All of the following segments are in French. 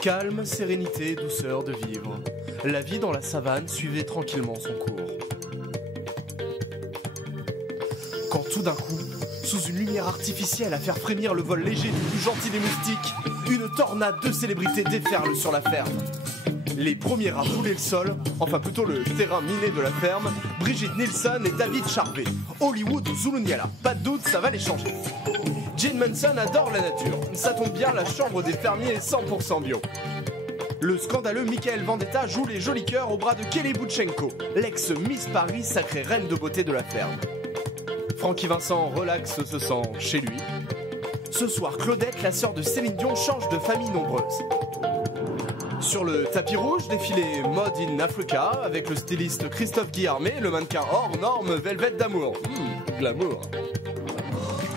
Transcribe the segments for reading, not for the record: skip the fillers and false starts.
Calme, sérénité, douceur de vivre. La vie dans la savane suivait tranquillement son cours. Quand tout d'un coup, sous une lumière artificielle à faire frémir le vol léger du plus gentil des moustiques, une tornade de célébrités déferle sur la ferme. Les premiers à fouler le sol, enfin plutôt le terrain miné de la ferme, Brigitte Nielsen et David Charvet. Hollywood ou Zulunyala, pas de doute, ça va les changer. Jane Manson adore la nature, ça tombe bien, la chambre des fermiers est 100% bio. Le scandaleux Michael Vendetta joue les jolis cœurs au bras de Kelly Boutchenko, l'ex-Miss Paris, sacrée reine de beauté de la ferme. Francky Vincent relaxe se sent chez lui. Ce soir, Claudette, la sœur de Céline Dion, change de famille nombreuse. Sur le tapis rouge, défilé Mode in Africa avec le styliste Christophe Guillarmet et le mannequin hors norme Velvet d'amour. Glamour.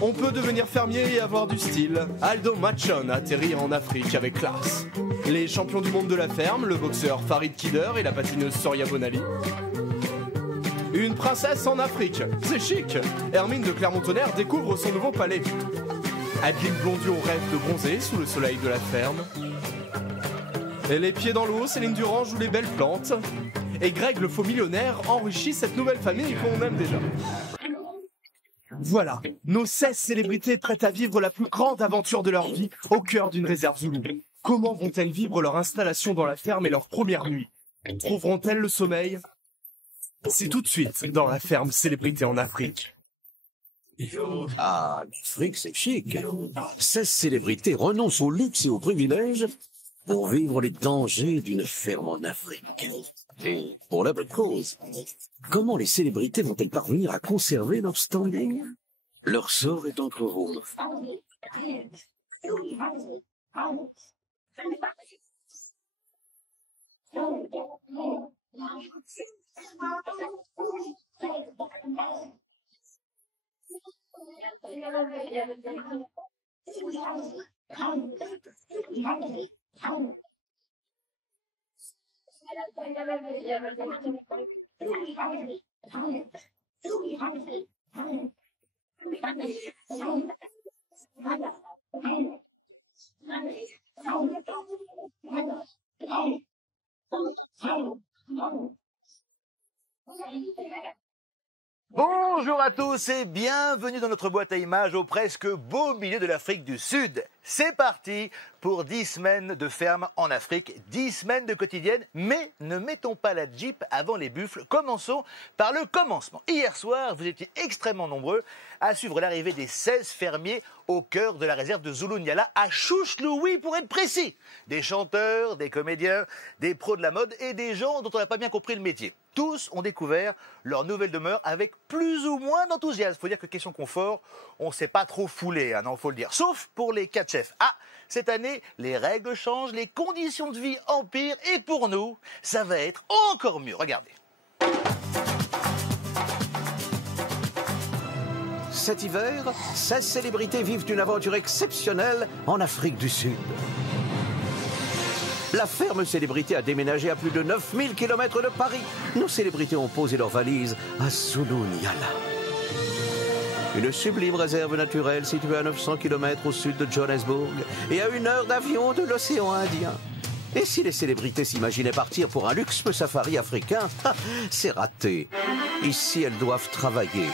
On peut devenir fermier et avoir du style. Aldo Machon atterrit en Afrique avec classe. Les champions du monde de la ferme, le boxeur Farid Kider et la patineuse Soria Bonali. Une princesse en Afrique, c'est chic. Hermine de Clermont-Tonnerre découvre son nouveau palais. Adeline Blondiot rêve de bronzer sous le soleil de la ferme. Et les pieds dans l'eau, Céline Durand joue les belles plantes. Et Greg, le faux millionnaire, enrichit cette nouvelle famille qu'on aime déjà. Voilà, nos 16 célébrités prêtes à vivre la plus grande aventure de leur vie au cœur d'une réserve zoulou. Comment vont-elles vivre leur installation dans la ferme et leur première nuit? Trouveront-elles le sommeil? C'est tout de suite dans la ferme Célébrité en Afrique. Ah, l'Afrique, c'est chic. 16 célébrités renoncent au luxe et aux privilèges pour vivre les dangers d'une ferme en Afrique. Et pour la bonne cause. Comment les célébrités vont-elles parvenir à conserver leur standing? Leur sort est entre vos mains. Bonjour à tous et bienvenue dans notre boîte à images au presque beau milieu de l'Afrique du Sud. C'est parti pour 10 semaines de ferme en Afrique, 10 semaines de quotidienne, mais ne mettons pas la Jeep avant les buffles. Commençons par le commencement. Hier soir, vous étiez extrêmement nombreux à suivre l'arrivée des 16 fermiers au cœur de la réserve de Zulunyala à Chouchlouis pour être précis. Des chanteurs, des comédiens, des pros de la mode et des gens dont on n'a pas bien compris le métier. Tous ont découvert leur nouvelle demeure avec plus ou moins d'enthousiasme. Il faut dire que question confort, on ne s'est pas trop foulé, hein, non, faut le dire. Sauf pour les 4 chefs. Ah, cette année, les règles changent, les conditions de vie empirent et pour nous, ça va être encore mieux. Regardez. Cet hiver, 16 célébrités vivent une aventure exceptionnelle en Afrique du Sud. La ferme célébrité a déménagé à plus de 9000 km de Paris. Nos célébrités ont posé leurs valises à Zulunyala. Une sublime réserve naturelle située à 900 km au sud de Johannesburg et à 1 heure d'avion de l'océan Indien. Et si les célébrités s'imaginaient partir pour un luxe safari africain, c'est raté. Ici, elles doivent travailler.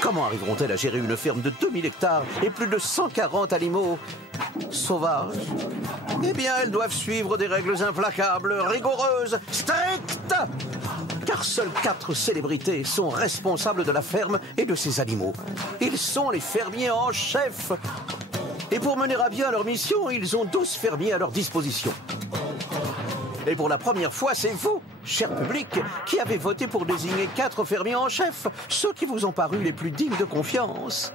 Comment arriveront-elles à gérer une ferme de 2000 hectares et plus de 140 animaux sauvages? Eh bien, elles doivent suivre des règles implacables, rigoureuses, strictes. Car seules 4 célébrités sont responsables de la ferme et de ses animaux. Ils sont les fermiers en chef. Et pour mener à bien leur mission, ils ont 12 fermiers à leur disposition. Et pour la première fois, c'est vous, cher public, qui avez voté pour désigner 4 fermiers en chef, ceux qui vous ont paru les plus dignes de confiance.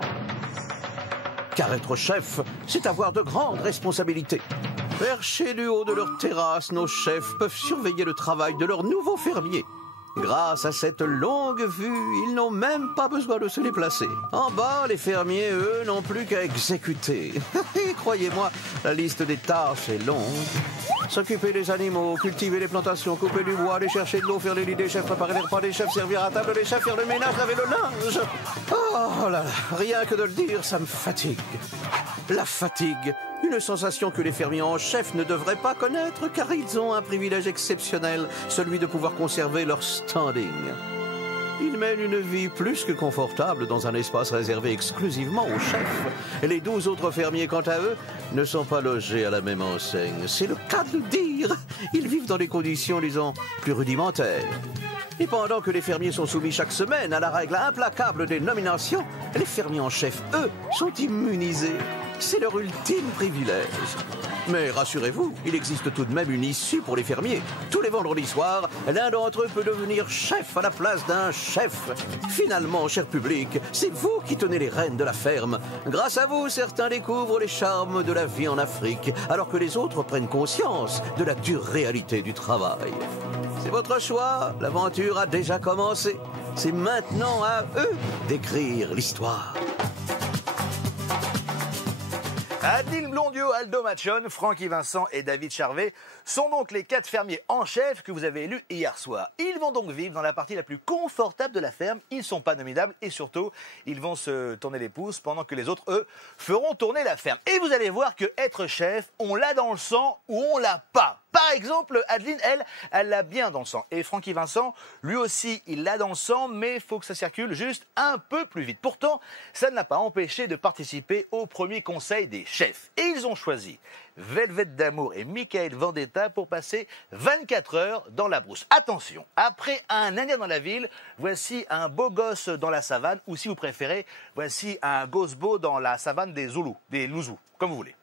Car être chef, c'est avoir de grandes responsabilités. Perchés du haut de leur terrasse, nos chefs peuvent surveiller le travail de leurs nouveaux fermiers. Grâce à cette longue vue, ils n'ont même pas besoin de se déplacer. En bas, les fermiers, eux, n'ont plus qu'à exécuter. Croyez-moi, la liste des tâches est longue. S'occuper des animaux, cultiver les plantations, couper du bois, aller chercher de l'eau, faire les lits des chefs, préparer les repas des chefs, servir à table des chefs, faire le ménage, laver le linge. Oh là là, rien que de le dire, ça me fatigue. La fatigue Une sensation que les fermiers en chef ne devraient pas connaître car ils ont un privilège exceptionnel, celui de pouvoir conserver leur standing. Ils mènent une vie plus que confortable dans un espace réservé exclusivement aux chefs. Les 12 autres fermiers, quant à eux, ne sont pas logés à la même enseigne. C'est le cas de le dire. Ils vivent dans des conditions, disons, plus rudimentaires. Et pendant que les fermiers sont soumis chaque semaine à la règle implacable des nominations, les fermiers en chef, eux, sont immunisés. C'est leur ultime privilège. Mais rassurez-vous, il existe tout de même une issue pour les fermiers. Tous les vendredis soirs, l'un d'entre eux peut devenir chef à la place d'un chef. Finalement, cher public, c'est vous qui tenez les rênes de la ferme. Grâce à vous, certains découvrent les charmes de la vie en Afrique, alors que les autres prennent conscience de la dure réalité du travail. C'est votre choix, l'aventure a déjà commencé. C'est maintenant à eux d'écrire l'histoire. Adeline Blondiot, Aldo Machon, Francky Vincent et David Charvet sont donc les 4 fermiers en chef que vous avez élus hier soir. Ils vont donc vivre dans la partie la plus confortable de la ferme. Ils ne sont pas nominables et surtout, ils vont se tourner les pouces pendant que les autres, eux, feront tourner la ferme. Et vous allez voir que être chef, on l'a dans le sang ou on l'a pas. Par exemple, Adeline, elle l'a bien dans le sang. Et Francky Vincent, lui aussi, il l'a dans le sang, mais il faut que ça circule juste un peu plus vite. Pourtant, ça ne l'a pas empêché de participer au premier conseil des chefs. Et ils ont choisi Velvet d'Amour et Michael Vendetta pour passer 24 heures dans la brousse. Attention, après un Indien dans la ville, voici un beau gosse dans la savane, ou si vous préférez, voici un gosse beau dans la savane des Zoulous, des Louzous, comme vous voulez.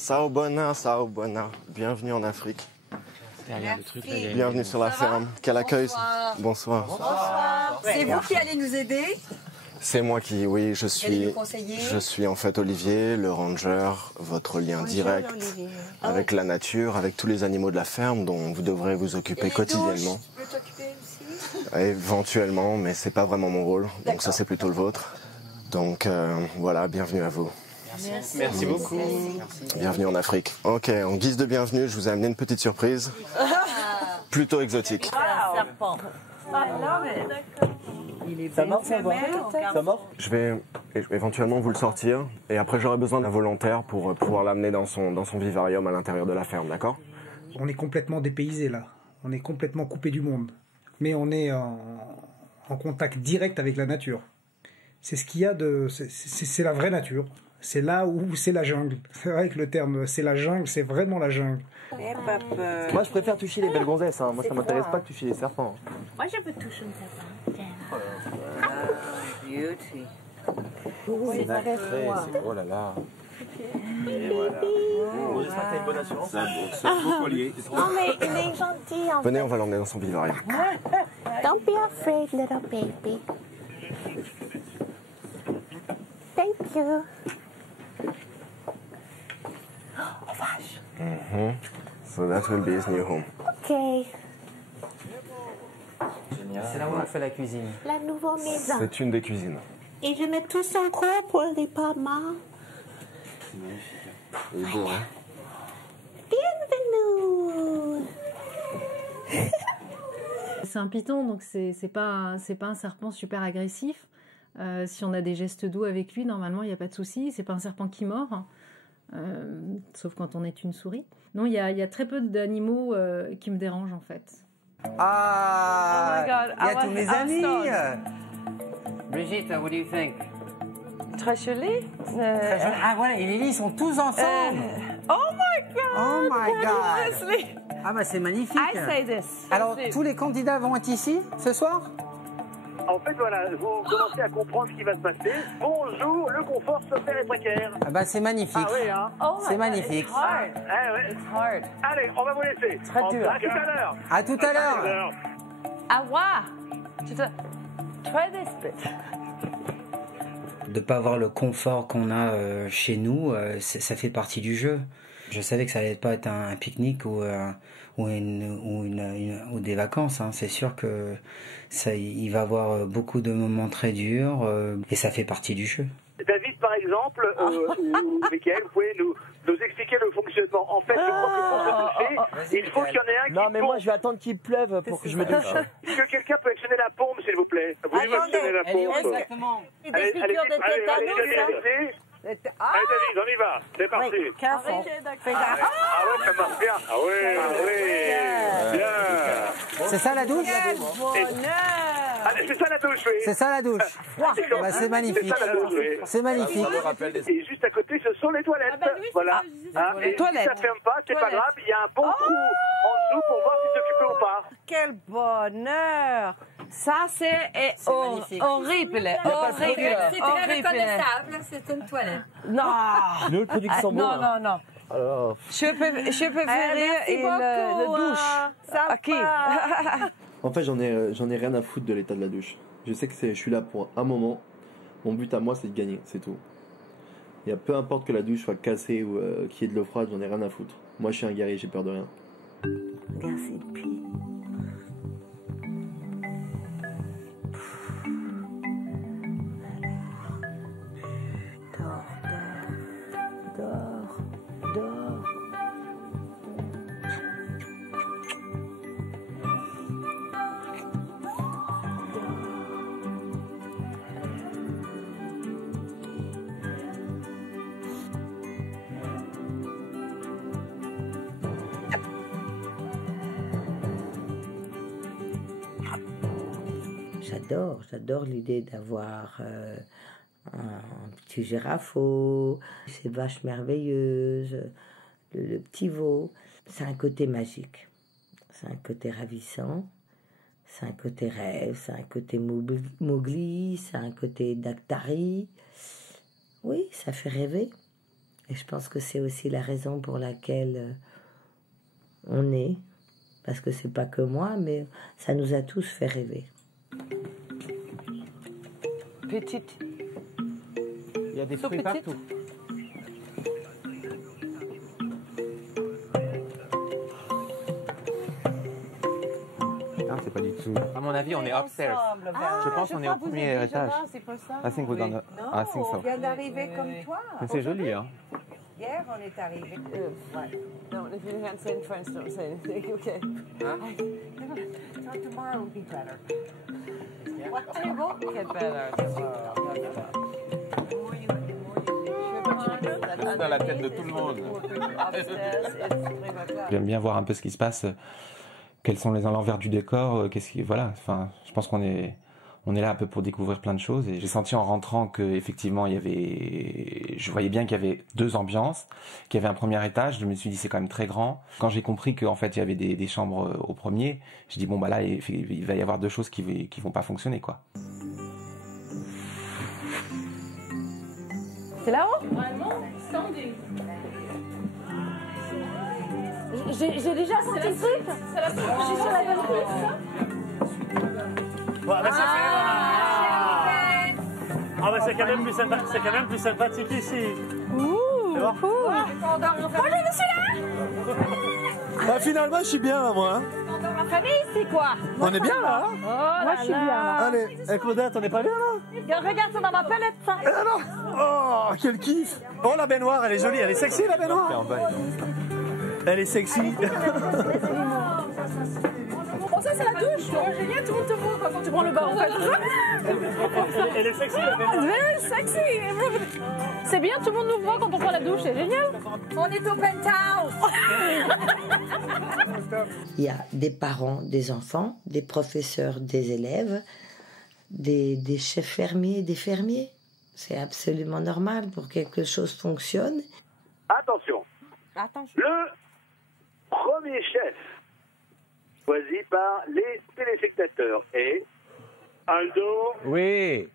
Sao Bona, bienvenue en Afrique. Bienvenue sur la ferme. Quel accueil. Bonsoir. Bonsoir. C'est vous qui allez nous aider? C'est moi qui, oui, je nous suis en fait Olivier, le ranger, votre lien direct avec la nature, avec tous les animaux de la ferme dont vous devrez vous occuper quotidiennement. Je peux t'occuper aussi? Éventuellement, mais c'est pas vraiment mon rôle, donc ça c'est plutôt le vôtre. Donc voilà, bienvenue à vous. Merci beaucoup. Bienvenue en Afrique. Ok, en guise de bienvenue, je vous ai amené une petite surprise. Plutôt exotique. Ça marche, Ça marche. Je vais éventuellement vous le sortir et après j'aurai besoin d'un volontaire pour pouvoir l'amener dans son vivarium à l'intérieur de la ferme, d'accord? On est complètement dépaysé là. On est complètement coupé du monde. Mais on est en contact direct avec la nature. C'est ce qu'il y a de... C'est la vraie nature. C'est là où c'est la jungle. C'est vrai que le terme c'est la jungle, c'est vraiment la jungle. Moi je préfère toucher les belles gonzesses, hein. Moi ça m'intéresse pas de toucher les serpents. Moi je peux toucher un serpent. Beauty. Oh là là. Et voilà. Bon, j'espère que t'as une bonne assurance. C'est un beau collier. Non mais il est gentil en fait. Venez, on va l'emmener dans son vivarium. Don't be afraid, little baby. Thank you. Oh vache. So that will be his new home. Ok. C'est là où on fait la cuisine. La nouvelle maison. C'est une des cuisines. Et je mets tout son corps pour les pommes. Il est beau, hein? Bienvenue. C'est un python, donc c'est pas un serpent super agressif. Si on a des gestes doux avec lui, normalement, il n'y a pas de souci. C'est pas un serpent qui mord, sauf quand on est une souris. Non, il y a très peu d'animaux qui me dérangent, en fait. Ah, il y a tous mes amis. Brigitte, what do you think? Très joli. Ah voilà, et Lily, ils sont tous ensemble. Oh my God! Oh my God! Seriously? Ah bah c'est magnifique. I say this. Alors, tous les candidats vont être ici ce soir? En fait, voilà, vous commencez à comprendre ce qui va se passer. Bonjour, le confort social est précaire. Ah bah c'est magnifique. Ah oui, hein. C'est magnifique. Ouais. Allez, on va vous laisser. Très dur. À tout à l'heure. À tout à l'heure. Au revoir. Très espèce. De ne pas avoir le confort qu'on a chez nous, ça fait partie du jeu. Je savais que ça allait pas être un pique-nique ou des vacances. Hein. C'est sûr que il va y avoir beaucoup de moments très durs et ça fait partie du jeu. David, par exemple, ou Mickaël, vous pouvez nous expliquer le fonctionnement. En fait, je crois que pour se doucher, il faut qu'il y en ait un qui Non, mais moi, je vais attendre qu'il pleuve pour que je me douche. Est-ce que quelqu'un peut actionner la pompe, s'il vous plaît? Vous pouvez actionner la pompe. Exactement. Des piqûres de tétanos, Allez, David, on y va. C'est parti. Ah ouais, ça marche bien. Ah ouais. Bien. C'est ça la douche? C'est ça la douche, oui. C'est ça la douche. Bah, c'est magnifique. C'est magnifique. Et juste à côté, ce sont les toilettes. Voilà. Et si ça ne ferme pas, c'est pas grave. Il y a un bon trou en dessous pour voir si c'est occupé ou pas. Quel bonheur! Ça, c'est horrible. C'est une école de sable, c'est une toilette. Non. Le produit qui sent bon. Non. Alors... Je peux faire le douche. Ça OK. En fait, j'en ai rien à foutre de l'état de la douche. Je sais que je suis là pour un moment. Mon but à moi, c'est de gagner, c'est tout. Et peu importe que la douche soit cassée ou qu'il y ait de l'eau froide, j'en ai rien à foutre. Moi, je suis un guerrier, j'ai peur de rien. Regarde ces pieds. Dors. J'adore l'idée d'avoir un petit girafeau, ces vaches merveilleuses, le petit veau. C'est un côté magique, c'est un côté ravissant, c'est un côté rêve, c'est un côté Mowgli, c'est un côté Daktari. Oui, ça fait rêver. Et je pense que c'est aussi la raison pour laquelle on est. Parce que c'est pas que moi, mais ça nous a tous fait rêver. Petite. Il y a des fruits partout. Non, c'est pas du tout. À mon avis, on est upstairs. Je pense qu'on est au premier étage. I think we're gonna. I think so. On vient d'arriver comme toi. Mais c'est joli, hein. Hier, on est arrivé. Non, if you can't say in French, don't say anything, okay? Tomorrow will be better. What table? Get better. Dans la tête de tout le monde. J'aime bien voir un peu ce qui se passe, quels sont les l'envers du décor, voilà. Enfin, je pense qu'on est là un peu pour découvrir plein de choses. Et j'ai senti en rentrant que effectivement je voyais bien qu'il y avait deux ambiances, qu'il y avait un premier étage. Je me suis dit c'est quand même très grand. Quand j'ai compris qu'en fait il y avait des chambres au premier, j'ai dit bon bah là il va y avoir deux choses qui vont pas fonctionner quoi. C'est là-haut? Vraiment, standing. J'ai déjà senti le truc. C'est la première. Je suis sur la bonne piste. Bah, c'est quand même plus sympathique ici. Ouh, cool. Bah, finalement, je suis bien là, moi. Hein. Dans ma famille, c'est quoi? On est bien là, hein? Moi, je suis bien là. Allez, Claudette, on n'est pas bien là? Regarde, c'est dans ma palette, ça. Et alors? Oh, quel kiff! Oh, la baignoire, elle est jolie, elle est sexy, la baignoire. Elle est sexy. Oh, ça, c'est la douche. Génial, tout le monde te voit quand tu prends le bain, en fait. Elle est sexy, la baignoire. Very sexy. C'est bien, tout le monde nous voit quand on prend la douche, c'est génial. On est au penthouse. Il y a des parents, des enfants, des professeurs, des élèves, des chefs fermiers, des fermiers. C'est absolument normal pour que quelque chose fonctionne. Attention. Le premier chef choisi par les téléspectateurs est Aldo? Oui.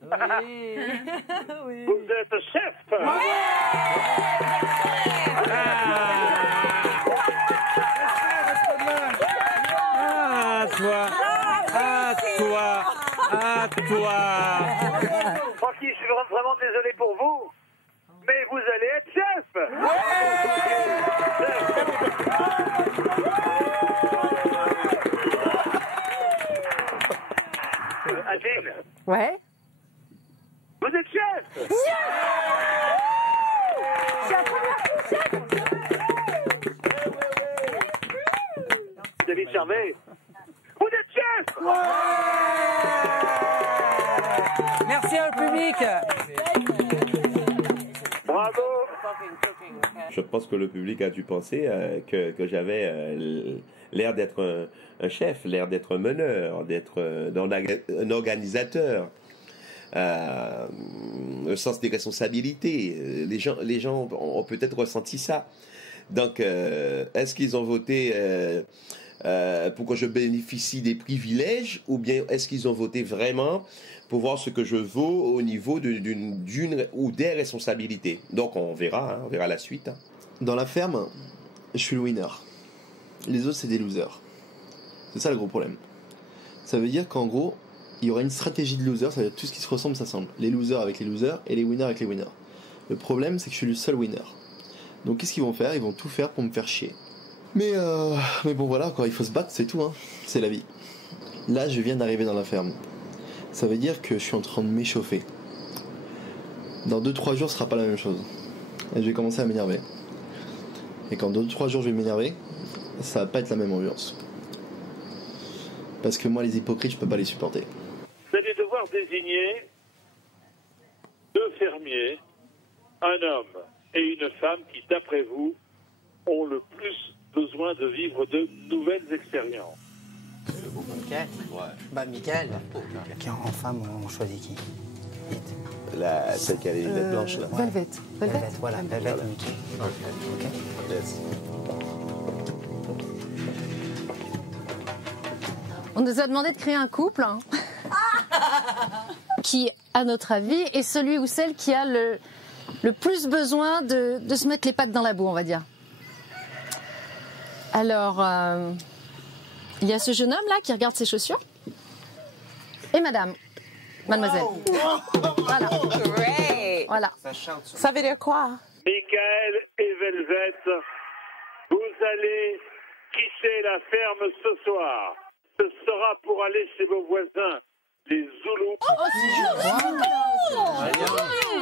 Vous êtes chef? À toi. À toi. À toi. Francky, je suis vraiment désolé pour vous, mais vous allez être chef. Adine. Ouais. Vous êtes chef. C'est la première fois chef. David Charvet. Vous êtes chef. Merci au public. Bravo. Je pense que le public a dû penser que j'avais l'air d'être un chef, l'air d'être un meneur, d'être un organisateur, un sens des responsabilités. Les gens ont peut-être ressenti ça. Donc, est-ce qu'ils ont voté pour que je bénéficie des privilèges, ou bien est-ce qu'ils ont voté vraiment pour voir ce que je vaux au niveau d'une ou des responsabilités? Donc on verra la suite. Dans la ferme, je suis le winner. Les autres, c'est des losers. C'est ça le gros problème. Ça veut dire qu'en gros, il y aura une stratégie de losers, ça veut dire tout ce qui se ressemble s'assemble. Les losers avec les losers et les winners avec les winners. Le problème, c'est que je suis le seul winner. Donc qu'est-ce qu'ils vont faire? Ils vont tout faire pour me faire chier. Mais bon voilà, quoi, il faut se battre, c'est tout, hein. C'est la vie. Là, je viens d'arriver dans la ferme. Ça veut dire que je suis en train de m'échauffer. Dans 2-3 jours, ce sera pas la même chose. Et je vais commencer à m'énerver. Et quand 2-3 jours je vais m'énerver, ça va pas être la même ambiance. Parce que moi, les hypocrites, je peux pas les supporter. Vous allez devoir désigner 2 fermiers, un homme et une femme qui, d'après vous, ont le plus besoin de vivre de nouvelles expériences. Mickaël. Ouais. Bah, Mickaël. En femme, on choisit qui? Celle qui a les lunettes blanches, là. Velvet. Voilà, Velvet et Mickaël. Ok. Yes. On nous a demandé de créer un couple qui, à notre avis, est celui ou celle qui a le plus besoin de se mettre les pattes dans la boue, on va dire. Alors, il y a ce jeune homme là qui regarde ses chaussures. Et mademoiselle. Voilà. Great. Voilà. Ça veut dire quoi? Mickaël et Velvet, vous allez quitter la ferme ce soir. Ce sera pour aller chez vos voisins, les Zoulous.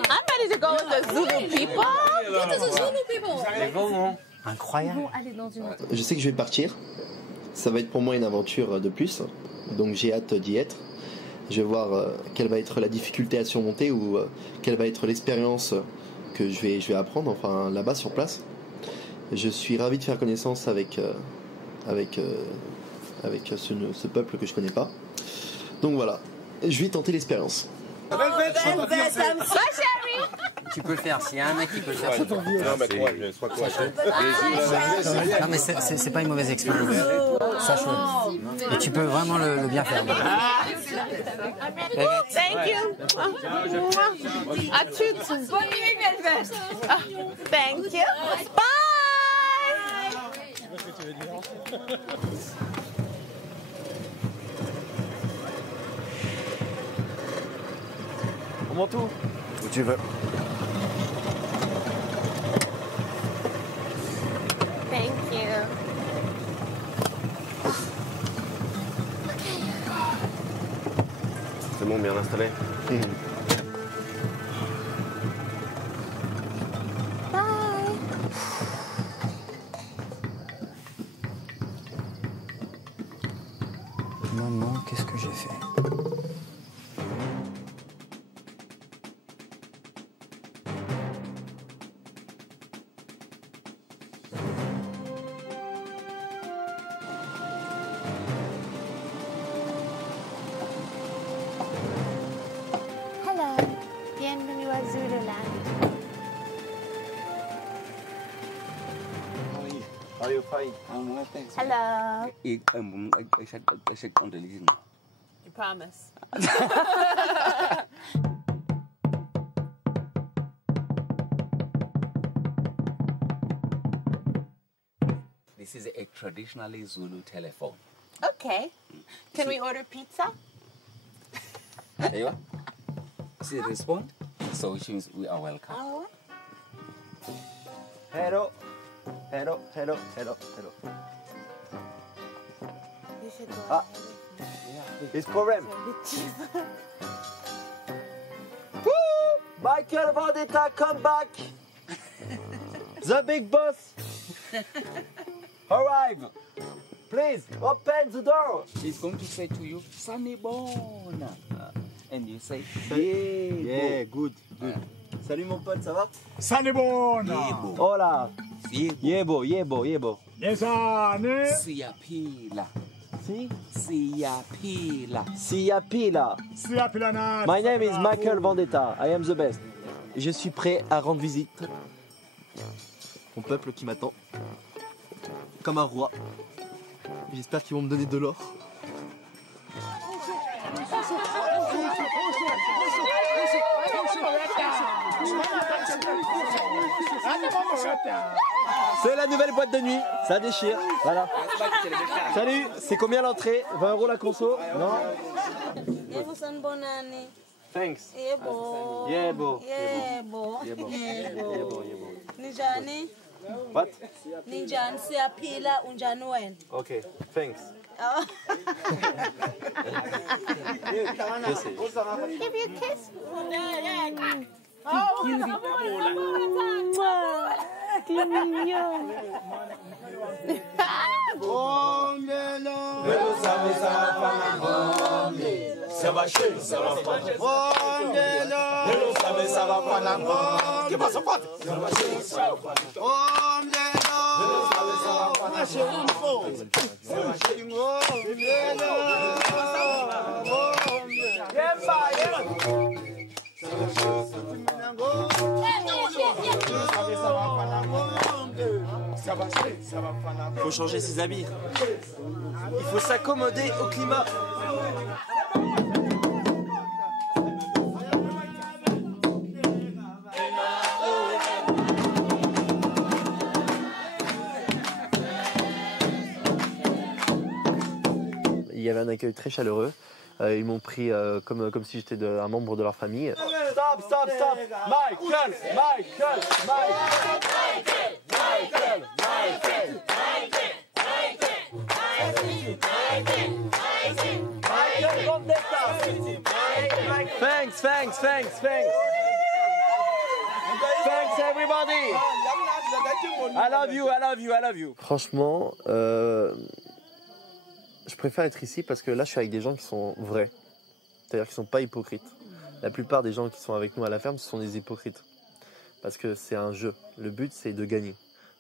I'm ready to go with the Zulu people. Incroyable. Je sais que je vais partir. Ça va être pour moi une aventure de plus. Donc j'ai hâte d'y être. Je vais voir quelle va être la difficulté à surmonter ou quelle va être l'expérience que je vais apprendre, enfin là-bas sur place. Je suis ravi de faire connaissance avec ce peuple que je connais pas. Donc voilà, je vais tenter l'expérience. Tu peux le faire, s'il y a un mec qui peut le faire. Non, mais quoi, sois quoi. Non, mais c'est pas une mauvaise expérience. Sache-le. Et tu peux vraiment le bien faire. Thank you. À toutes. Bonne nuit, Velvet. Thank you. Bye. On monte où tu veux. Thank you. C'est bon, bien installé. Maman, qu'est-ce que j'ai fait? Hello. Bienvenue à Zululand. Are you fine? Hello. I check on television. You promise. This is a traditionally Zulu telephone. Okay. Can we order pizza? There you are. See the respond? So which means we are welcome. Oh. Hello. Hello, hello, hello, hello. You should go. Ah. It's problem. Woo! Michael Vendetta, come back. The big boss. Arrive. Please, open the door. He's going to say to you, Sanibona. And you say, Yeah, good, good. Salut mon pote, ça va? Sanibona. Yebo. Hola. Yebo, yebo, yebo. Nesane. Siyapila. Si? Siyapila. Siyapila. Siyapila na. My name is Michael Vendetta. I am the best. Je suis prêt à rendre visite. Mon peuple qui m'attend. Comme un roi. J'espère qu'ils vont me donner de l'or. C'est la nouvelle boîte de nuit, ça déchire, voilà. Salut, c'est combien l'entrée? 20 € la conso? Non? Thanks. Yebo. Yebo. Yebo. Yebo. Yebo. Yebo. Ninjani? What? Ninjani siyaphila unjani wena? Okay, thanks. Oh. Je sais. Give you a kiss. Faut changer ses habits. Il faut s'accommoder au climat. Il y avait un accueil très chaleureux. Ils m'ont pris comme si j'étais un membre de leur famille. Stop, stop, stop! Michael! Michael! Michael! Michael! Michael! Michael Vendetta! Thanks, thanks, thanks, thanks! Thanks everybody! I love you, I love you, I love you! Franchement, je préfère être ici parce que là je suis avec des gens qui sont vrais. C'est-à-dire qui ne sont pas hypocrites. La plupart des gens qui sont avec nous à la ferme, ce sont des hypocrites. Parce que c'est un jeu. Le but, c'est de gagner.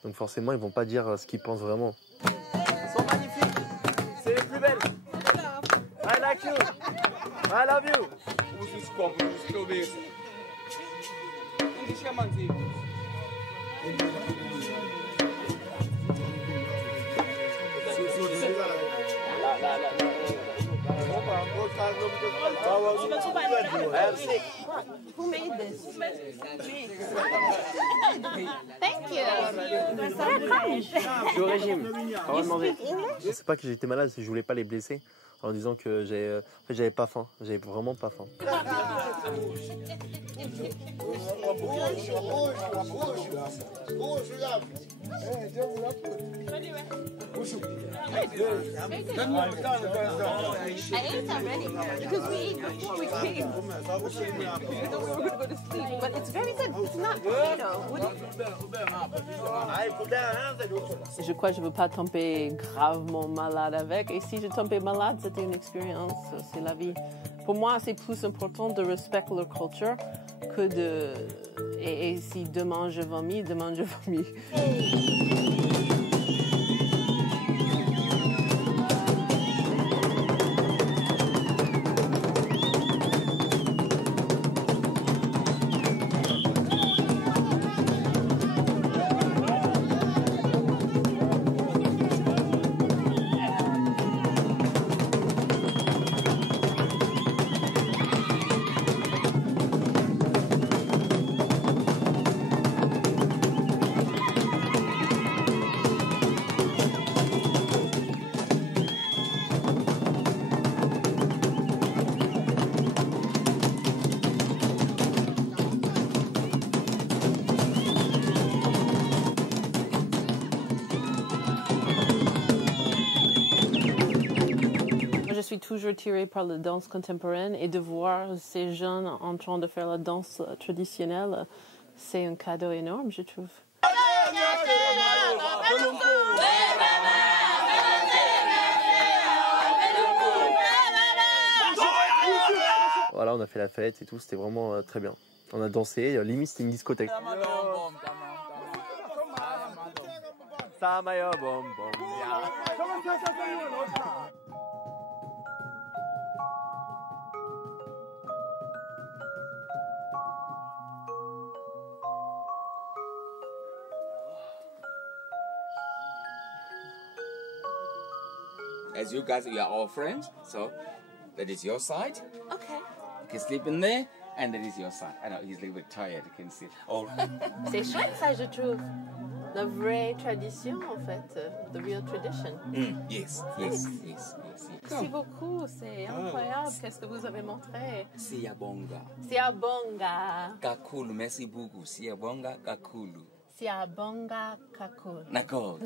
Donc forcément, ils ne vont pas dire ce qu'ils pensent vraiment. Ils sont magnifiques. C'est les plus belles. I like you. I love you. Who made this? Thank you. Je suis au régime. On va demander. C'est pas que j'étais malade, c'est que je voulais pas les blesser en disant que j'avais pas faim. J'avais vraiment pas faim. I ate already because we ate before we came. We thought we were going to go to sleep, but it's very good. It's not potato. Je crois que je ne veux pas tomber gravement malade avec. Et si je tombais malade, c'était une expérience, c'est la vie. Pour moi, c'est plus important de respecter leur culture que de... Et si demain je vomis, demain je vomis. je suis toujours tirée par la danse contemporaine et de voir ces jeunes en train de faire la danse traditionnelle, c'est un cadeau énorme, je trouve. Voilà, on a fait la fête et tout, c'était vraiment très bien. On a dansé, limite c'était une discothèque. As you guys, we are all friends, so that is your side. Okay. You can sleep in there, and that is your side. I know he's a little bit tired, you can see. Oh. C'est chouette ça, je trouve. La vraie tradition, en fait, the real tradition. Yes, yes, yes, yes, yes. Merci beaucoup, c'est incroyable. Qu'est-ce que vous avez montré? Siyabonga. Siyabonga. Kakulu, merci beaucoup. Siyabonga, kakulu. Siyabonga kakulu. D'accord.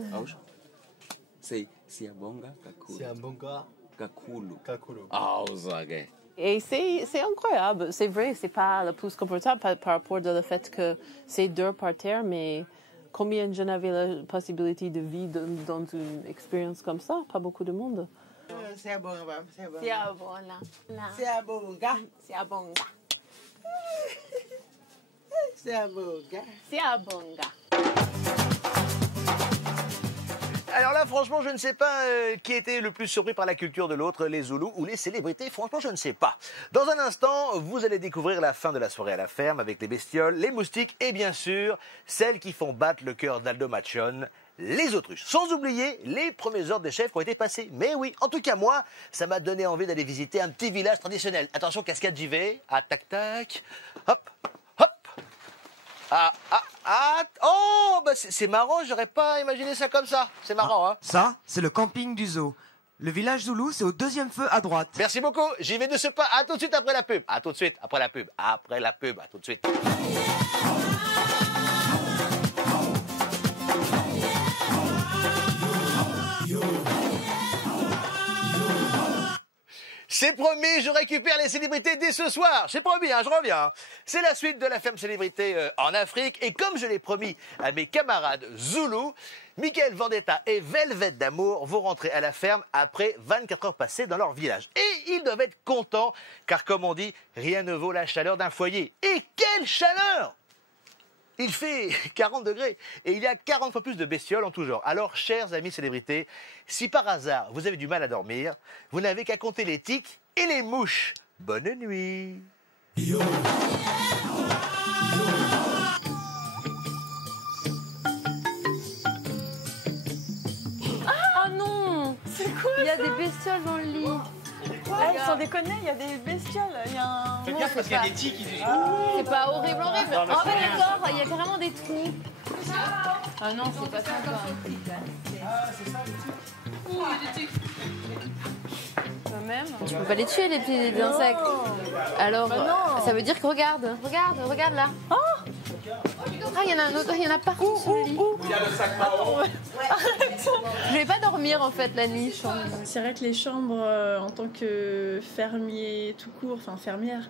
C'est Siyabonga, kakulu. Siyabonga, kakulu. kakulu. Ah, ok. Et c'est incroyable. C'est vrai, c'est pas le plus confortable par rapport au fait que c'est dur par terre, mais combien de gens avaient la possibilité de vivre dans une expérience comme ça? Pas beaucoup de monde. Siyabonga. Siyabonga. Siyabonga. Siyabonga. Siyabonga. Siyabonga. Alors là, franchement, je ne sais pas qui était le plus surpris par la culture de l'autre, les Zoulous ou les célébrités. Franchement, je ne sais pas. Dans un instant, vous allez découvrir la fin de la soirée à la ferme avec les bestioles, les moustiques et bien sûr, celles qui font battre le cœur d'Aldo Machon, les autruches. Sans oublier les premiers ordres des chefs qui ont été passés. Mais oui, en tout cas, moi, ça m'a donné envie d'aller visiter un petit village traditionnel. Attention, cascade, j'y vais. Ah, tac, tac. Hop, hop. Oh, bah c'est marrant, j'aurais pas imaginé ça comme ça. C'est marrant, hein. Ça, c'est le camping du zoo. Le village Zoulou, c'est au deuxième feu à droite. Merci beaucoup, j'y vais de ce pas. À tout de suite après la pub. À tout de suite après la pub. Après la pub, à tout de suite. C'est promis, je récupère les célébrités dès ce soir. C'est promis, hein, je reviens. C'est la suite de la ferme célébrité en Afrique. Et comme je l'ai promis à mes camarades Zoulous, Michael Vendetta et Velvet d'Amour vont rentrer à la ferme après 24 heures passées dans leur village. Et ils doivent être contents, car comme on dit, rien ne vaut la chaleur d'un foyer. Et quelle chaleur! Il fait 40 degrés et il y a 40 fois plus de bestioles en tout genre. Alors, chers amis célébrités, si par hasard vous avez du mal à dormir, vous n'avez qu'à compter les tiques et les mouches. Bonne nuit. Ah non! C'est quoi? Il y a des bestioles dans le lit. Sans déconner, il y a des bestioles. Il y a un... Faites gaffe parce qu'il y a des tiques qui C'est pas horrible. Non, mais En fait, c'est- d'accord, il y a carrément des trous. Ah non, c'est pas sympa. Même. Tu peux pas les tuer, les petits insectes. Alors, ça veut dire que regarde là. Oh, ah, il y en a un autre, il y en a partout sur le lit. Il y a le sac marron. Je vais pas dormir en fait la nuit. C'est vrai que les chambres en tant que fermier tout court, enfin fermière,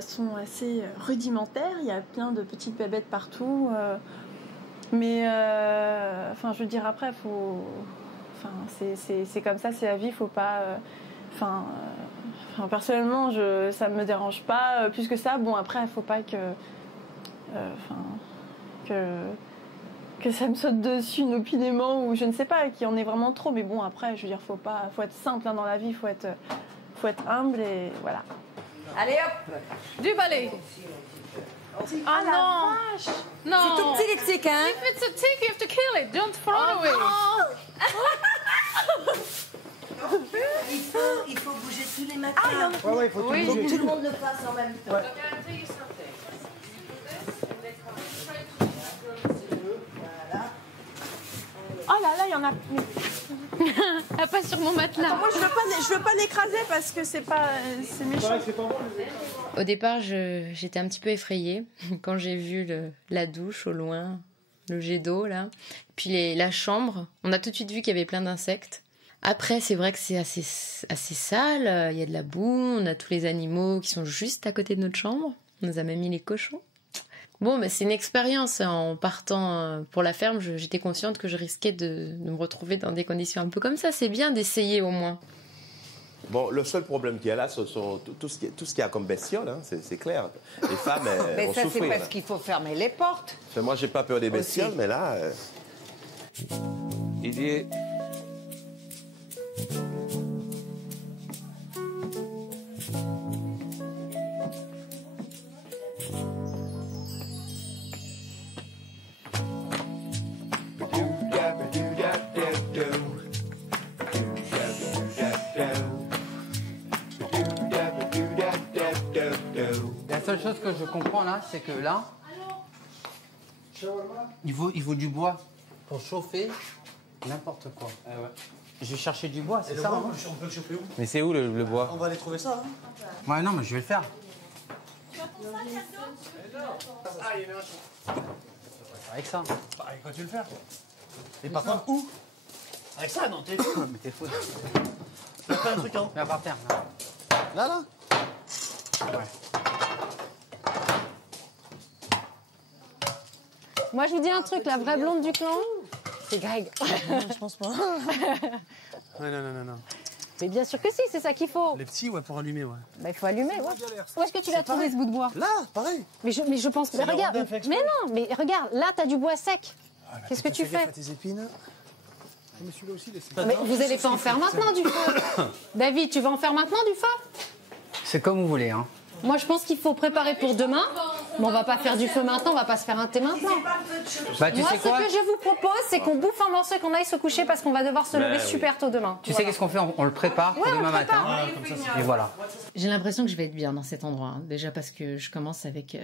sont assez rudimentaires. Il y a plein de petites bébêtes partout. Mais enfin, je veux dire, après, faut. Enfin, c'est comme ça, c'est la vie, faut pas. Enfin, personnellement, ça me dérange pas plus que ça. Bon, après, il faut pas que. Que ça me saute dessus inopinément ou je ne sais pas, qu'il y en ait vraiment trop. Mais bon, après, je veux dire, faut être simple hein, dans la vie, faut être humble et voilà. Allez hop, du balai. Ah non. Vache. Non. C'est tout petit les tiques, hein? If it's a tick, you have to kill it. Don't throw it away. Il faut bouger tous les matins. il faut tout Faut bouger. que tout le monde le fasse en même temps. Ouais. Oh là là, il y en a. Ah, pas sur mon matelas. Moi, je veux pas l'écraser parce que c'est méchant. Au départ, j'étais un petit peu effrayée quand j'ai vu la douche au loin, le jet d'eau là, puis la chambre. On a tout de suite vu qu'il y avait plein d'insectes. Après, c'est vrai que c'est assez sale. Il y a de la boue, on a tous les animaux qui sont juste à côté de notre chambre. On nous a même mis les cochons. Bon, mais c'est une expérience. En partant pour la ferme, j'étais consciente que je risquais de me retrouver dans des conditions un peu comme ça. C'est bien d'essayer au moins. Bon, le seul problème qu'il y a là, ce sont tout ce qu'il y a comme bestiole, hein, c'est clair. Les femmes, elles vont ça, souffrir. c'est parce qu'il faut fermer les portes. Enfin, moi, j'ai pas peur des bestioles, mais là... Didier. La seule chose que je comprends là, c'est que là, il faut du bois pour chauffer n'importe quoi. Je vais chercher du bois, c'est ça hein. On peut le chauffer où? Mais c'est où le bois? On va aller trouver ça. Hein. Ouais, non, mais je vais le faire. Avec ça. Avec quoi tu le faire? Et par contre, où? Avec ça, non, t'es fou. Mais t'es fou. Tu vas faire un truc, hein? Viens par terre. Là? Ouais. Moi, je vous dis un truc, la vraie blonde du clan, c'est Greg. Je pense pas. Non. Mais bien sûr que si, c'est ça qu'il faut. Les petits, ouais, pour allumer, ouais. Bah, il faut allumer, ouais. Où est-ce que tu l'as trouvé, ce bout de bois? Là, pareil. Mais je pense... C'est Mais le regarde, Rodin fait exprès. mais non, mais regarde, là, t'as du bois sec. Qu'est-ce que tu fais? Tes épines. Mais celui-là aussi, laissez. Mais vous allez pas en faire maintenant, du feu. David, tu vas en faire maintenant, du feu? C'est comme vous voulez, hein. Moi, je pense qu'il faut préparer pour demain. Mais on va pas faire du feu maintenant, on va pas se faire un thé maintenant. Bah, tu Moi, sais ce quoi que je vous propose, c'est qu'on bouffe un morceau et qu'on aille se coucher parce qu'on va devoir se lever oui. super tôt demain. Tu sais qu'est-ce qu'on fait? On le prépare pour Ouais, on demain le prépare. matin. Ouais, comme ça, Et voilà. J'ai l'impression que je vais être bien dans cet endroit. Hein. Déjà parce que je commence avec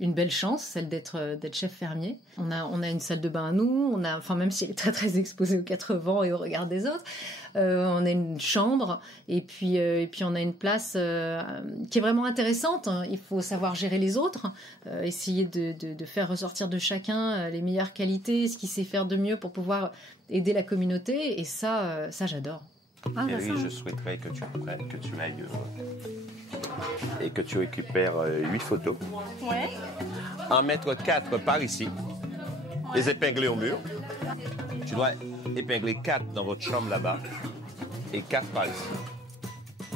une belle chance, celle d'être chef fermier. On a une salle de bain à nous, même si elle est très très exposée aux quatre vents et au regard des autres. On a une chambre et puis on a une place qui est vraiment intéressante. Il faut savoir gérer les autres, essayer de faire ressortir de chacun les meilleures qualités, ce qu'il sait faire de mieux pour pouvoir aider la communauté. Et ça j'adore. Thierry, je souhaiterais que tu prennes, que tu ailles et que tu récupères 8 photos. Ouais. 1,4 m par ici, les épingler au mur. Tu dois épingler 4 dans votre chambre là-bas et 4 par ici.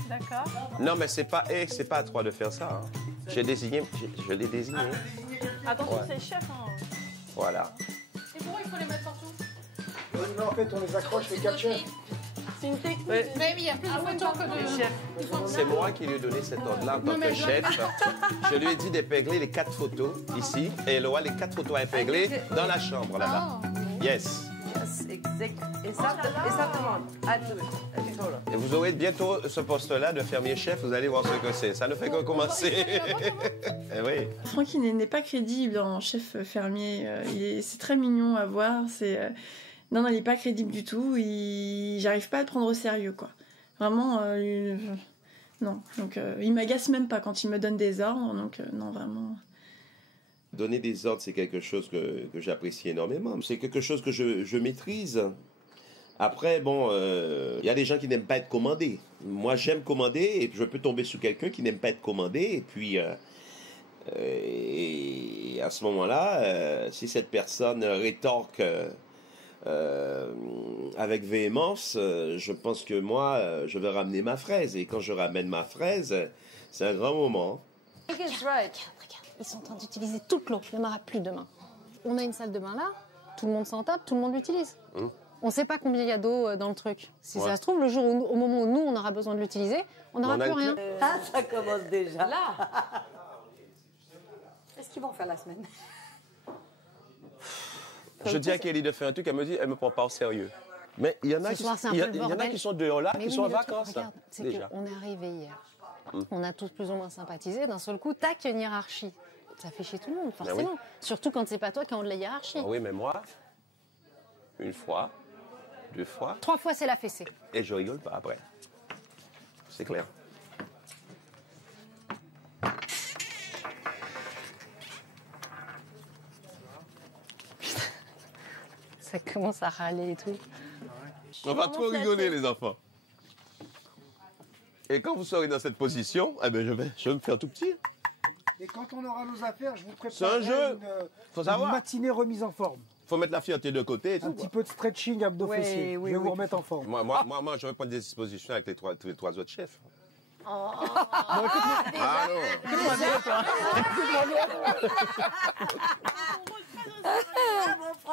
D'accord. Non, mais c'est pas à toi de faire ça. Hein. Je l'ai désigné. Attention, Ouais. c'est le chef. Hein. Voilà. Et pourquoi il faut les mettre partout? Non, en fait, on les accroche, les 4 chefs. C'est une technique. Mais il y a plus de photos que de chefs. C'est moi qui lui ai donné cet ordre-là en tant que chef. Je lui ai dit d'épingler les 4 photos ici et elle aura les 4 photos à épingler dans la chambre là-bas. Yes. Exactement. Et vous aurez bientôt ce poste-là de fermier chef, vous allez voir ce que c'est. Ça ne fait que commencer. Eh oui. Franck, il n'est pas crédible en chef fermier. C'est très mignon à voir. Non, il n'est pas crédible du tout. J'arrive pas à le prendre au sérieux, quoi. Vraiment, non. Donc, il m'agace même pas quand il me donne des ordres. Donc, non, vraiment. Donner des ordres, c'est quelque chose que j'apprécie énormément. C'est quelque chose que je maîtrise. Après, bon, il y a des gens qui n'aiment pas être commandés. Moi, j'aime commander et je peux tomber sous quelqu'un qui n'aime pas être commandé. Et puis, et à ce moment-là, si cette personne rétorque avec véhémence, je pense que moi, je vais ramener ma fraise. Et quand je ramène ma fraise, c'est un grand moment. Regarde, ils sont en train d'utiliser toute l'eau. Il n'y en aura plus demain. On a une salle de bain là, tout le monde s'en tape, tout le monde l'utilise. On ne sait pas combien il y a d'eau dans le truc. Si ça se trouve, le jour au moment où nous, on aura besoin de l'utiliser, on n'aura plus rien. Ah, ça commence déjà. Là. Est-ce qu'ils vont faire la semaine? Je dis à Kelly de faire un truc, elle me dit, elle me prend pas au sérieux. Mais il y en a qui sont dehors là, qui sont en vacances. Regarde, c'est déjà. qu'on est arrivé hier. On a tous plus ou moins sympathisé. D'un seul coup, tac, il y a une hiérarchie. Ça fait chier tout le monde, forcément. oui. Surtout quand c'est pas toi qui as de la hiérarchie. Ah oui, mais moi, une fois, 2 fois. 3 fois, c'est la fessée. Et je rigole pas après. C'est clair. Ça commence à râler et tout. On va trop rigoler, les enfants. Et quand vous serez dans cette position, eh ben je vais me faire tout petit. Et quand on aura nos affaires, je vous prépare C'est un jeu. Faut savoir. Une matinée remise en forme. Faut mettre la fierté de côté et tout. Un petit peu de stretching abdos-fessiers. Oui, je vais vous remettre en forme. Moi, je vais prendre des dispositions avec les trois autres chefs. Oh. Ah non.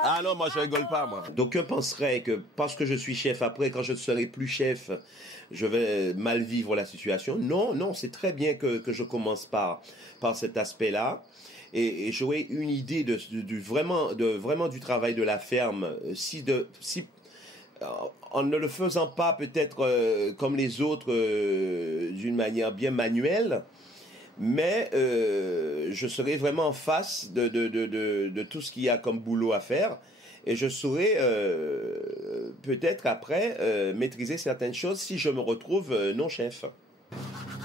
Ah non, moi je rigole pas, moi. D'aucuns penseraient que parce que je suis chef, après, quand je ne serai plus chef, je vais mal vivre la situation. Non, non, c'est très bien que je commence par cet aspect-là. Et j'aurai une idée vraiment du travail de la ferme. En ne le faisant pas peut-être comme les autres d'une manière bien manuelle, mais je serai vraiment en face de tout ce qu'il y a comme boulot à faire et je saurai peut-être après maîtriser certaines choses si je me retrouve non chef.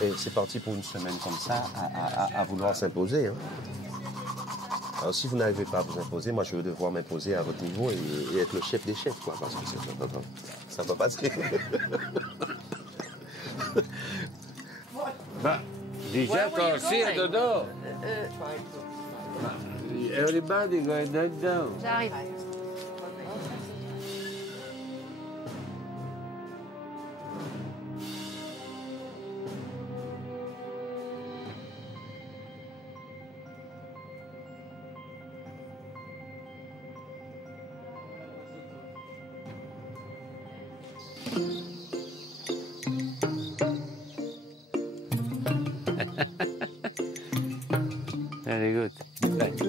Et c'est parti pour une semaine comme ça à vouloir s'imposer. Hein. Alors si vous n'arrivez pas à vous imposer, moi je vais devoir m'imposer à votre niveau et être le chef des chefs, quoi, parce que ça va passer. Bah, déjà quand c'est dodo. Everybody going down. J'arrive. Very good. Right.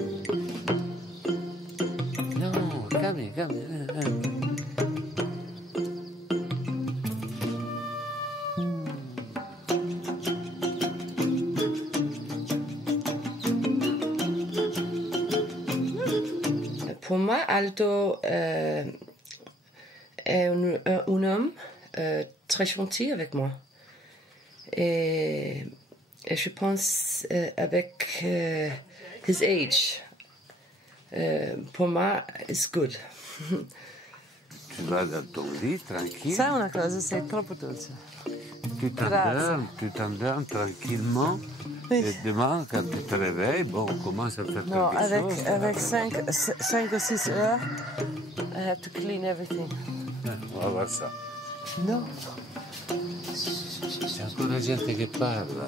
No, come here. Pour moi, Aldo est un homme très gentil avec moi. Et je pense avec his age, pour moi, it's good. Tu vas dans ton lit, tranquille. Sai una cosa, sei troppo dolce. Tu t'endormes tranquillement. Et demain, quand tu te réveilles, bon, on commence à faire No, quelque chose. avec 5 ou 6 heures, I have to clean everything. On va voir ça. Non. C'è ancora gente che parla.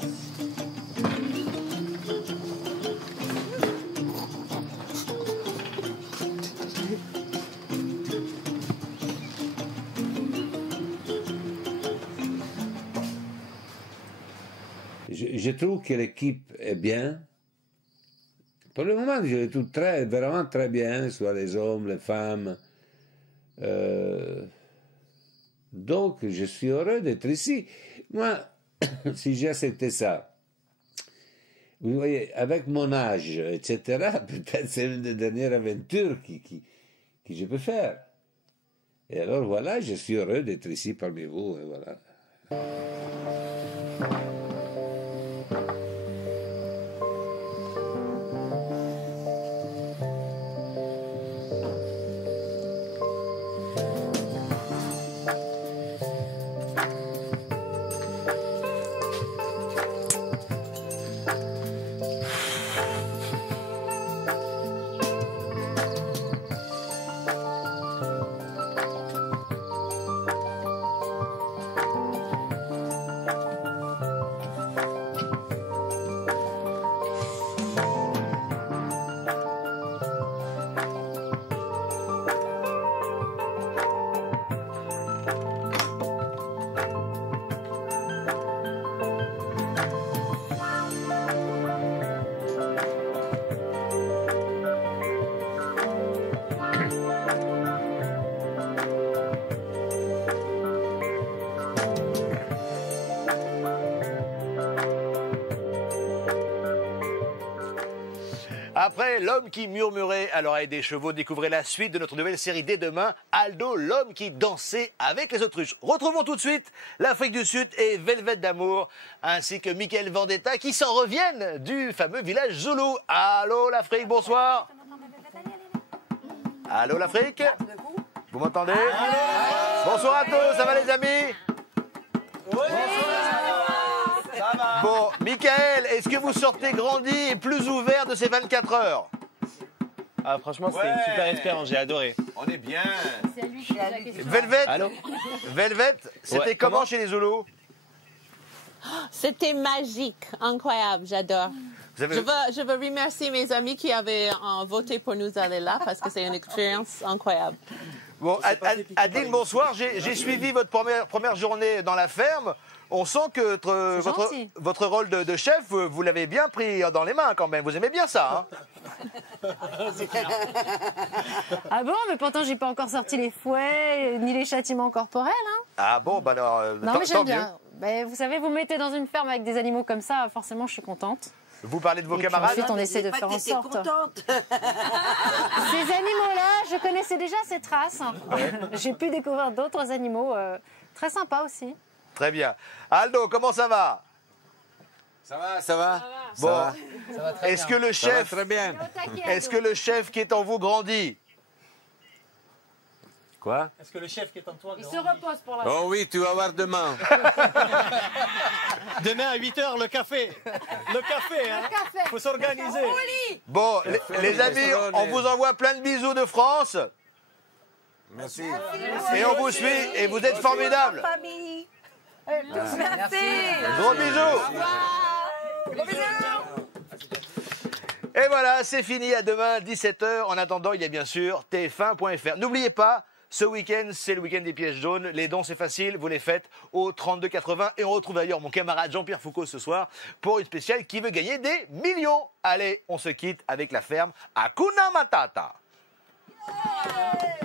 Je trouve que l'équipe est bien. Pour le moment, je les trouve vraiment très bien, soit les hommes, les femmes. Donc, je suis heureux d'être ici. Moi, si j'acceptais ça, vous voyez, avec mon âge, etc., peut-être c'est une des dernières aventures que je peux faire. Et alors, voilà, je suis heureux d'être ici parmi vous, et voilà. Après l'homme qui murmurait à l'oreille des chevaux, découvrez la suite de notre nouvelle série dès demain, Aldo, l'homme qui dansait avec les autruches. Retrouvons tout de suite l'Afrique du Sud et Velvet d'amour, ainsi que Michael Vendetta qui s'en reviennent du fameux village Zoulou. Allô l'Afrique, bonsoir. Allô l'Afrique. Vous m'entendez? Bonsoir à tous, ça va les amis? Bon, Michael, est-ce que vous sortez grandi et plus ouvert de ces 24 heures? Ah, franchement, c'était une super expérience, j'ai adoré. On est bien. C'est à lui qui pose la question. Velvet, Allô? Velvet, c'était Ouais, comment comment chez les Zoulous? C'était magique, incroyable, j'adore. avez- Je veux remercier mes amis qui avaient voté pour nous aller là parce que c'est une expérience incroyable. Bon, Adine, bonsoir. J'ai suivi votre première journée dans la ferme. On sent que votre rôle de chef, vous l'avez bien pris dans les mains quand même. Vous aimez bien ça, hein? Ah bon, mais pourtant j'ai pas encore sorti les fouets ni les châtiments corporels. Hein. Ah bon, bah alors, Non mais tant j'aime mieux. bien. Ben, vous savez, vous me mettez dans une ferme avec des animaux comme ça, forcément je suis contente. Vous parlez de vos Et puis camarades? ensuite on essaie de faire en sorte. Ces animaux-là, je connaissais déjà ces traces. J'ai pu découvrir d'autres animaux très sympas aussi. Très bien. Aldo, comment ça va? Ça va, ça va. Bon, Ça va très est-ce que bien. le Ça va chef, très bien. est-ce que le chef qui est en vous grandit? Quoi? Est-ce que le chef qui est en toi... Il se repose pour la Oh oui, tu vas voir demain. Demain à 8h, le café. Le café, hein. café. Faut s'organiser. Bon, les amis, on vous envoie plein de bisous de France. Merci. Et on vous suit et vous êtes formidables. Famille. Merci. Gros bisous. Et voilà, c'est fini. À demain, 17h. En attendant, il y a bien sûr tf1.fr. N'oubliez pas, ce week-end, c'est le week-end des pièges jaunes. Les dons, c'est facile. Vous les faites au 32,80. Et on retrouve d'ailleurs mon camarade Jean-Pierre Foucault ce soir pour une spéciale qui veut gagner des millions. Allez, on se quitte avec la ferme Hakuna Matata. Yeah.